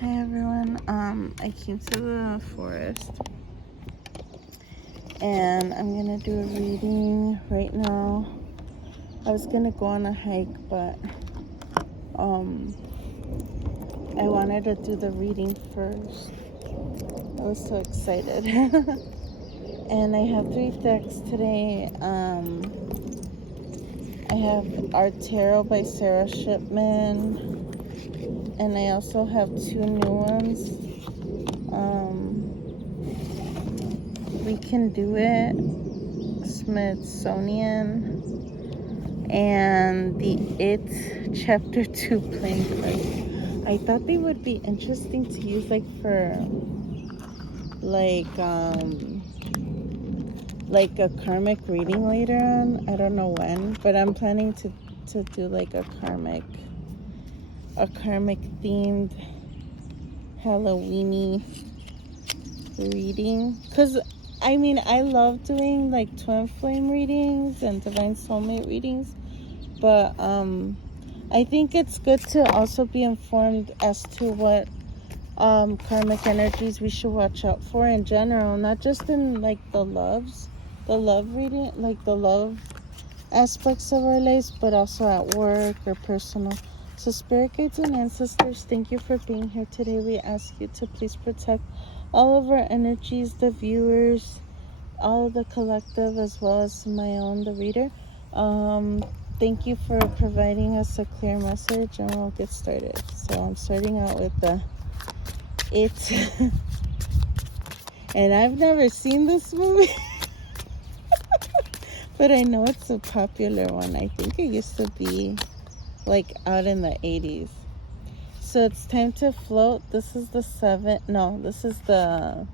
Hi everyone. I came to the forest and I'm gonna do a reading right now. I was gonna go on a hike, but I wanted to do the reading first. I was so excited. And I have 3 decks today. I have Art Tarot by Sarah Shipman, and I also have 2 new ones. We Can Do It, Smithsonian, and the It Chapter 2 playing cards. I thought they would be interesting to use for like a karmic reading later on. I don't know when, but I'm planning to do like a karmic themed Halloweeny reading, because I love doing like twin flame readings and divine soulmate readings, but I think it's good to also be informed as to what karmic energies we should watch out for in general, not just in like the love reading, like the love aspects of our lives, but also at work or personal. So spirit guides and ancestors, thank you for being here today. We ask you to please protect all of our energies, the viewers, all of the collective, as well as my own, the reader. Thank you for providing us a clear message, and we'll get started. So I'm starting out with the It. And I've never seen this movie, but I know it's a popular one. I think it used to be like out in the 80s. So it's time to float. This is the 7. No, this is the...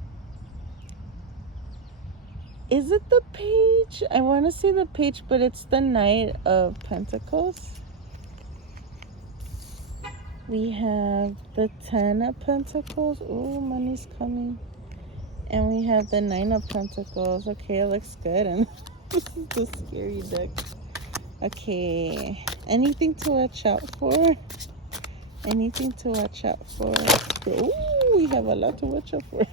Is it the page? I want to say the page, but it's the Knight of Pentacles. We have the 10 of Pentacles. Ooh, money's coming. And we have the 9 of Pentacles. Okay, it looks good. And this is the scary deck. Okay, anything to watch out for? Anything to watch out for? Ooh, we have a lot to watch out for.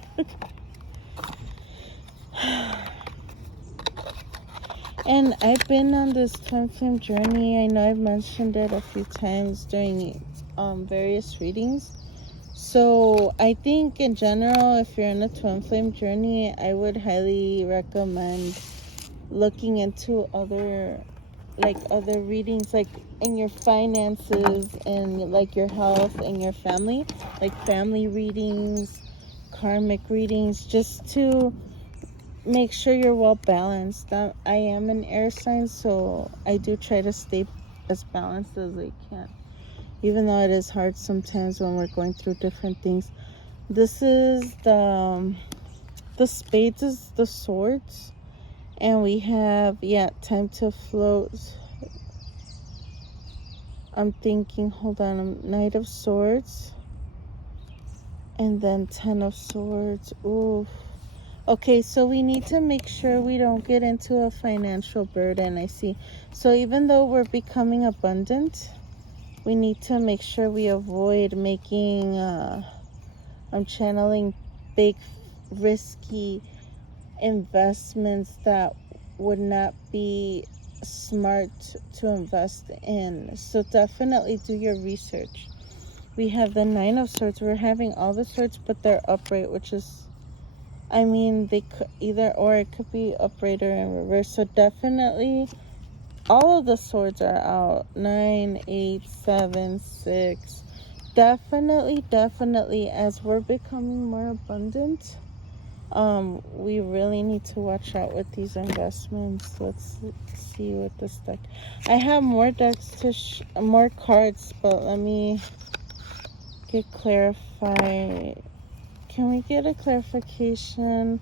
And I've been on this twin flame journey. I know I've mentioned it a few times during various readings. So I think in general, if you're in a twin flame journey, I would highly recommend looking into other readings, like in your finances and like your health and your family, like family readings, karmic readings, just to make sure you're well balanced. I am an air sign, so I do try to stay as balanced as I can, even though it is hard sometimes when we're going through different things. This is the spades, is the swords, and we have time to float. I'm thinking, hold on, Knight of Swords, and then 10 of Swords. Ooh. Okay, so we need to make sure we don't get into a financial burden, I see. So even though we're becoming abundant, we need to make sure we avoid making, I'm channeling big, risky investments that would not be smart to invest in. So definitely do your research. We have the 9 of Swords. We're having all the swords, but they're upright, which is, they could either, or it could be upright or in reverse. So definitely all of the swords are out. 9, 8, 7, 6. Definitely, as we're becoming more abundant, we really need to watch out with these investments. Let's see what this deck... I have more decks more cards, but let me get clarified. Can we get a clarification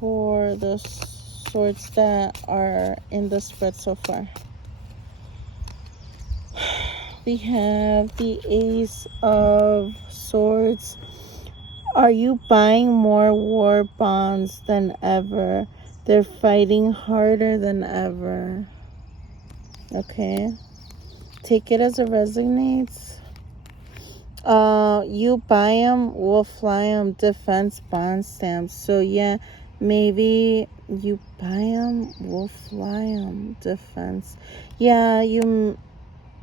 for the swords that are in the spread so far? We have the Ace of Swords. Are you buying more war bonds than ever? They're fighting harder than ever. Okay. Take it as it resonates. You buy them, we'll fly them, defense bond stamps. So yeah, maybe you buy them, we'll fly them, defense. Yeah, you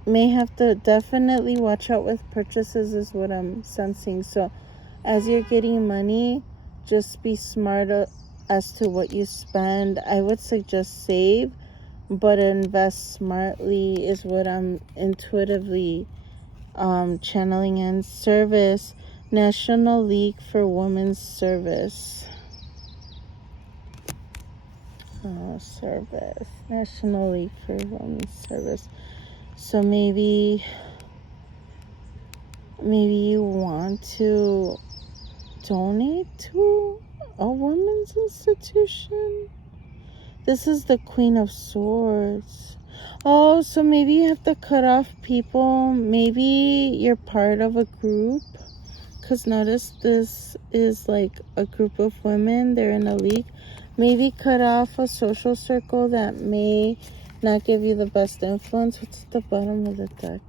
may have to definitely watch out with purchases is what I'm sensing. So as you're getting money, just be smart as to what you spend. I would suggest save, but invest smartly is what I'm intuitively channeling in. Service, National League for Women's Service. Service, National League for Women's Service. So maybe you want to donate to a women's institution. This is the Queen of Swords. Oh, so maybe you have to cut off people. Maybe you're part of a group. Because notice this is like a group of women. They're in a league. Maybe cut off a social circle that may not give you the best influence. What's at the bottom of the deck?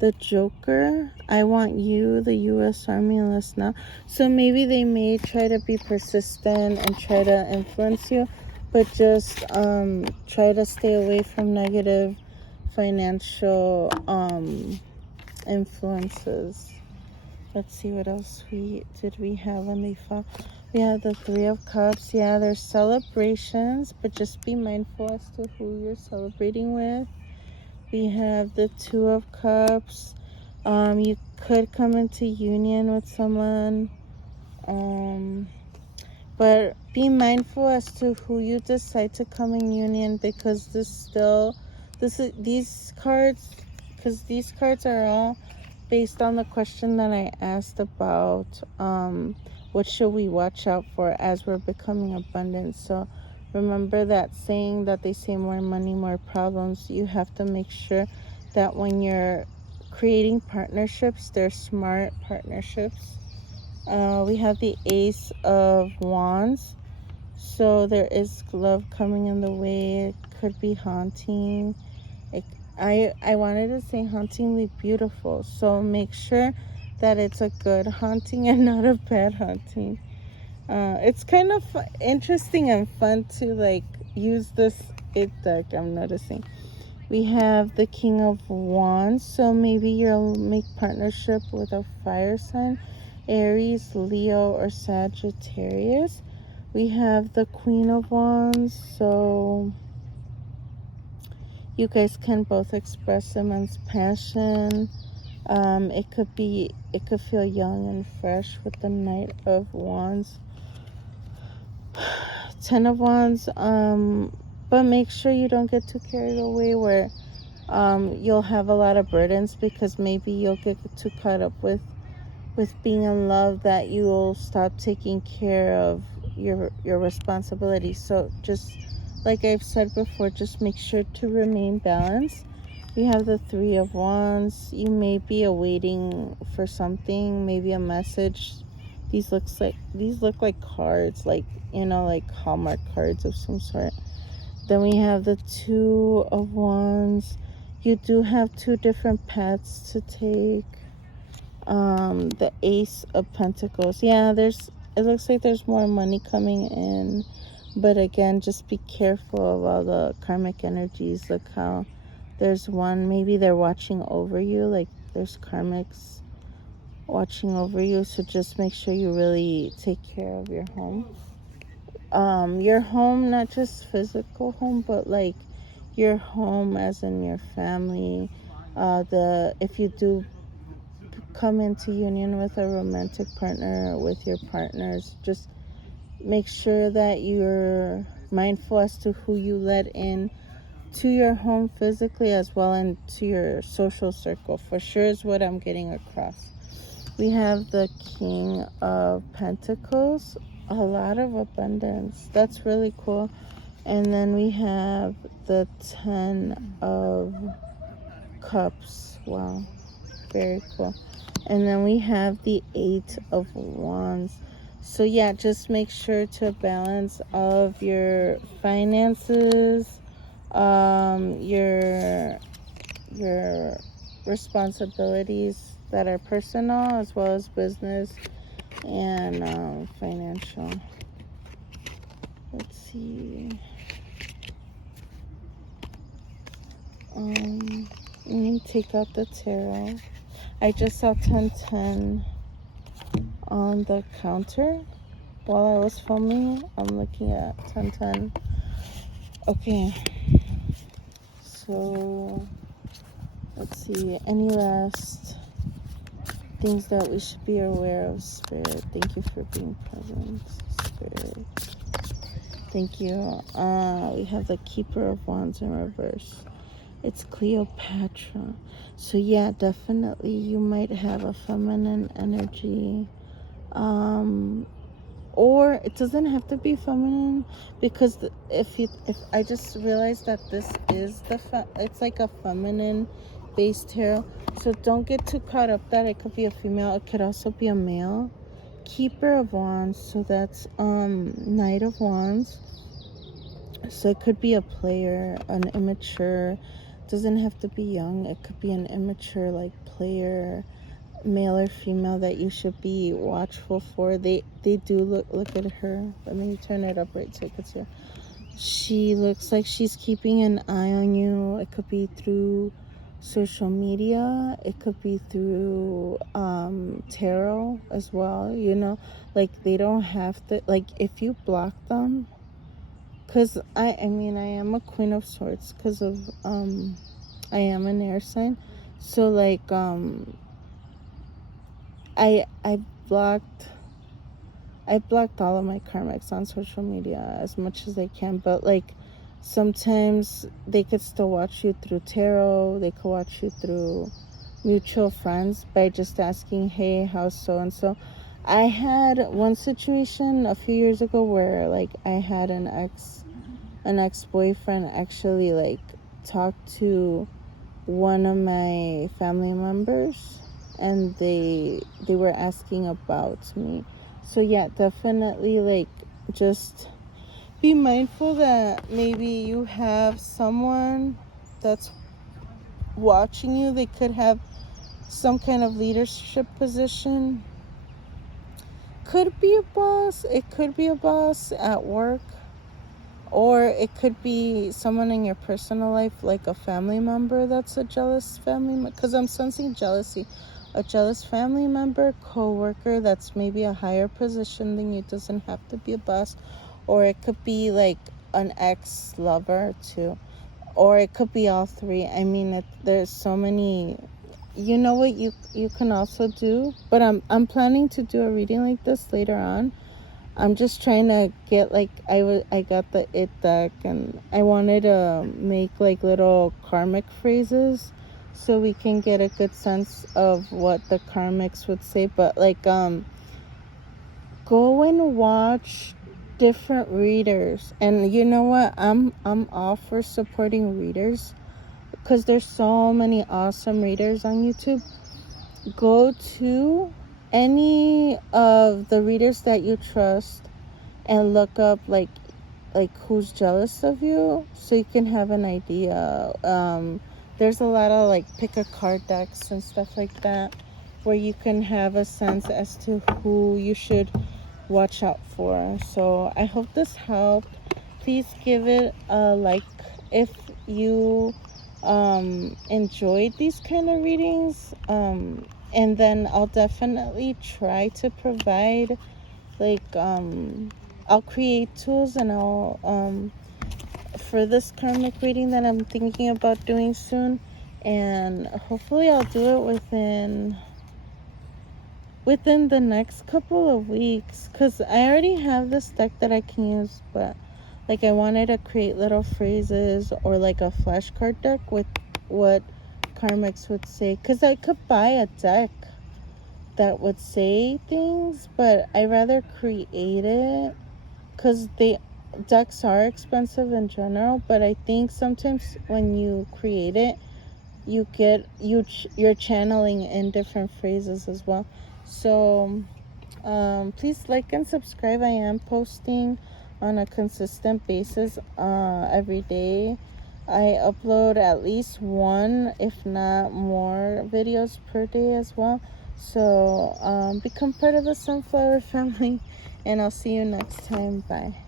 The Joker. I want you, the U.S. Army, and us now. So maybe they may try to be persistent and try to influence you, but just try to stay away from negative financial influences. Let's see what else we have when they fall. We have the Three of Cups. Yeah, there's celebrations, but just be mindful as to who you're celebrating with. We have the Two of Cups. You could come into union with someone, but be mindful as to who you decide to come in union, because these cards, because these cards are all based on the question that I asked about what should we watch out for as we're becoming abundant. So remember that saying that they say more money, more problems. You have to make sure that when you're creating partnerships, they're smart partnerships. We have the Ace of Wands. So there is love coming in the way. It could be haunting. I wanted to say hauntingly beautiful. So make sure that it's a good haunting and not a bad haunting. It's kind of interesting and fun to like use this deck, I'm noticing. We have the King of Wands. So maybe you'll make partnership with a fire sign, Aries, Leo, or Sagittarius. We have the Queen of Wands. So you guys can both express immense passion. It could feel young and fresh with the Knight of Wands. Ten of Wands. But make sure you don't get too carried away where you'll have a lot of burdens, because maybe you'll get too caught up with being in love that you'll stop taking care of your responsibilities. So just like I've said before, just make sure to remain balanced. We have the Three of Wands. You may be awaiting for something, maybe a message. These look like cards, like like Hallmark cards of some sort. Then we have the Two of Wands. You do have two different paths to take. The Ace of Pentacles. Yeah, it looks like there's more money coming in, but again, just be careful of all the karmic energies. Look how there's one, maybe they're watching over you, like there's karmics watching over you. So just make sure you really take care of your home. Your home, not just physical home, but like your home as in your family. If you do come into union with a romantic partner, with your partners, just make sure that you're mindful as to who you let in to your home physically, as well and to your social circle, for sure, is what I'm getting across. We have the King of Pentacles. A lot of abundance. That's really cool. And then we have the Ten of Cups. Wow, very cool. And then we have the Eight of Wands. So yeah, just make sure to balance all of your finances, your responsibilities that are personal as well as business and financial. Let's see. Let me take out the tarot. I just saw 1010 on the counter while I was filming. I'm looking at 1010. Okay. So, let's see. Any last things that we should be aware of, Spirit? Thank you for being present, Spirit. Thank you. We have the Keeper of Wands in reverse. It's Cleopatra. So yeah, definitely you might have a feminine energy. Or it doesn't have to be feminine, because if I just realized that this is it's like a feminine based tarot. So don't get too caught up that it could be a female. It could also be a male. Keeper of Wands, so that's Knight of Wands. So it could be a player, an immature. Doesn't have to be young. It could be an immature like player, male or female, that you should be watchful for. They do look at her. Let me turn it up right so you can see her. She looks like she's keeping an eye on you. It could be through social media. It could be through tarot as well. You know, like they don't have to, like if you block them. Because I mean, I am a Queen of Swords because of, I am an air sign. So, like, I blocked all of my karmics on social media as much as I can. But, like, sometimes they could still watch you through tarot. They could watch you through mutual friends by just asking, hey, how's so-and-so? I had one situation a few years ago where, like, I had an ex-boyfriend actually like talk to one of my family members, and they were asking about me. So yeah, definitely like just be mindful that maybe you have someone that's watching you. They could have some kind of leadership position. Could be a boss. It could be a boss at work. Or it could be someone in your personal life, like a family member that's a jealous family, because I'm sensing jealousy. A jealous family member, co-worker that's maybe a higher position than you. Doesn't have to be a boss. Or it could be like an ex-lover too. Or it could be all three. I mean, there's so many. You know what you can also do? But I'm planning to do a reading like this later on. I'm just trying to get, like, I got the It deck, and I wanted to make like little karmic phrases so we can get a good sense of what the karmics would say. But like go and watch different readers, and you know what, I'm all for supporting readers because there's so many awesome readers on YouTube. Go to any of the readers that you trust and look up like who's jealous of you, so you can have an idea. There's a lot of like pick a card decks and stuff like that where you can have a sense as to who you should watch out for. So I hope this helped. Please give it a like if you enjoyed these kind of readings, and then I'll definitely try to provide like I'll create tools, and I'll for this karmic reading that I'm thinking about doing soon, and hopefully I'll do it within the next couple of weeks, because I already have this deck that I can use. But like I wanted to create little phrases or like a flashcard deck with what karmics would say, because I could buy a deck that would say things, but I rather create it, because decks are expensive in general. But I think sometimes when you create it, you get you're channeling in different phrases as well. So please like and subscribe. I am posting on a consistent basis every day. I upload at least one, if not more, videos per day as well. So become part of the Sunflower family, and I'll see you next time. Bye.